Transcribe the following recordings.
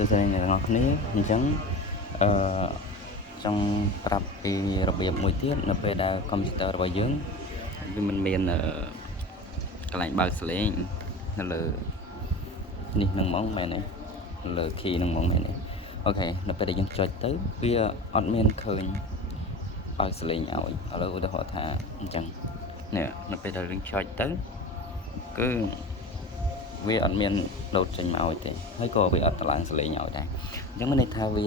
សួស្តីអ្នកទាំងអស់គ្នាអញ្ចឹងចង់ប្រាប់ពីរបៀបមួយទៀតនៅពេលដែលកុំព្យូទ័ររបស់យើងវាមិនមានកន្លែងបើកសលេងនៅលើនេះនឹងហ្មងមែនទេលើ key នឹងហ្មងមែនទេអូខេនៅពេលដែលយើងចុចទៅវាអត់មានឃើញបើកសលេងឲ្យឥឡូវឧទាហរណ៍ថាអញ្ចឹងនេះនៅពេលដែលយើងចុចទៅគឺវាអត់មានដូតចេញមកឲ្យទេហើយក៏វាអត់ឡើងសលេងឲ្យដែរអញ្ចឹងមានន័យថាវា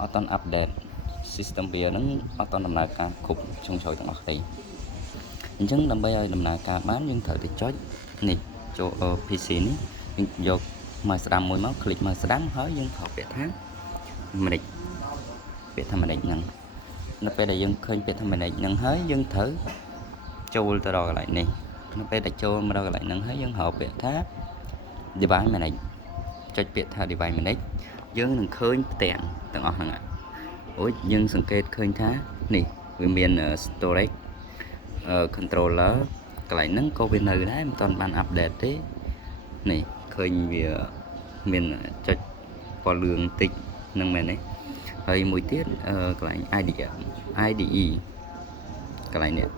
អត់តន់អាប់ដេត system វាហ្នឹងអត់តន់ដំណើរការគ្រប់ចុងជ្រោយទាំងអស់ទេអញ្ចឹងដើម្បីឲ្យដំណើរការបានយើងត្រូវទៅចុចនេះចូល PC នេះយើងយកមកស្ដាំមួយមកคลิกមកស្ដាំហើយយើងថតពាក្យថា manage ពាក្យថា manage ហ្នឹងនៅពេលដែលយើងឃើញពាក្យថា manage ហ្នឹងហើយយើងត្រូវចូលទៅដល់កន្លែងនេះនៅពេលដែលចូលមកដល់កន្លែងហ្នឹងហើយយើងហៅពាក្យថា device manage ចុចពាក្យថា device manage យើងនឹងឃើញផ្ទាំងទាំងអស់ហ្នឹងអូយយើងសង្កេតឃើញថានេះវាមាន storage controller កន្លែងហ្នឹងក៏វានៅដែរមិនទាន់បានអាប់ដេតទេនេះឃើញវាមានចុចពណ៌លឿងតិចហ្នឹងមែនទេហើយមួយទៀតកន្លែង IDE កន្លែងនេះ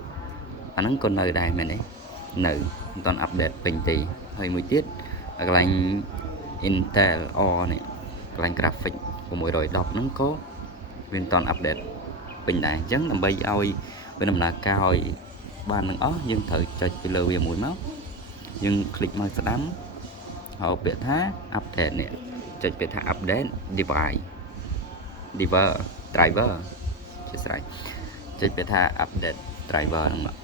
អាហ្នឹងក៏នៅដែរមែនទេនៅមិនទាន់អាប់ដេតពេញទេហើយមួយទៀតកន្លែង Intel Or នេះកន្លែង graphic 610ហ្នឹងក៏វាមិនទាន់អាប់ដេតពេញដែរអញ្ចឹងដើម្បីឲ្យវាដំណើរការឲ្យបានទាំងអស់យើងត្រូវចុចពីលើវាមួយមកយើងคลิกមកស្ដាំហើយពាក្យថា update នេះចុចពាក្យថា update device driver ជាស្រេចចុចពាក្យថា update driver ហ្នឹងមក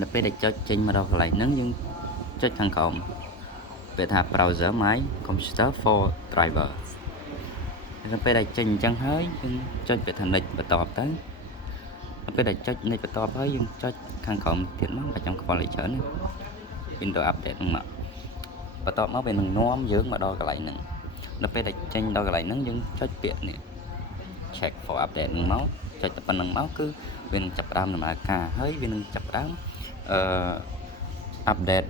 នៅពេលដែលចុចចេញមកដល់កន្លែងហ្នឹងយើងចុចខាងក្រោមពាក្យថា browser my computer for driver នៅពេលដែលចេញអញ្ចឹងហើយយើងចុចពាក្យថា next បន្តទៅនៅពេលដែលចុច next បន្តហើយយើងចុចខាងក្រោមទៀតមកបើចាំខ្វល់ឲ្យច្រើនណា Windows update ហ្នឹងមកបន្តមកវានឹងនាំយើងមកដល់កន្លែងហ្នឹងនៅពេលដែលចេញដល់កន្លែងហ្នឹងយើងចុចពាក្យនេះ check for update ហ្នឹងមកចុចតែប៉ុណ្្នឹងមកគឺវានឹងចាប់ផ្ដើមដំណើរការហើយវានឹងចាប់ផ្ដើមupdate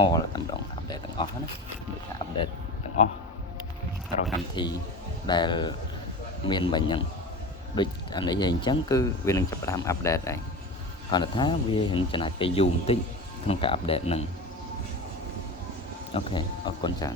all តែម្ដង update ទាំងអស់ណាដូចថា update ទាំងអស់រាល់កម្មវិធីដែលមានមិញហ្នឹងដូចអានេះអញ្ចឹងគឺវានឹងចាប់ផ្ដើម update ដែរគាត់ថាវានឹងចំណាយពេលយូរបន្តិចក្នុងការ update ហ្នឹងអូខេអរគុណច្រើន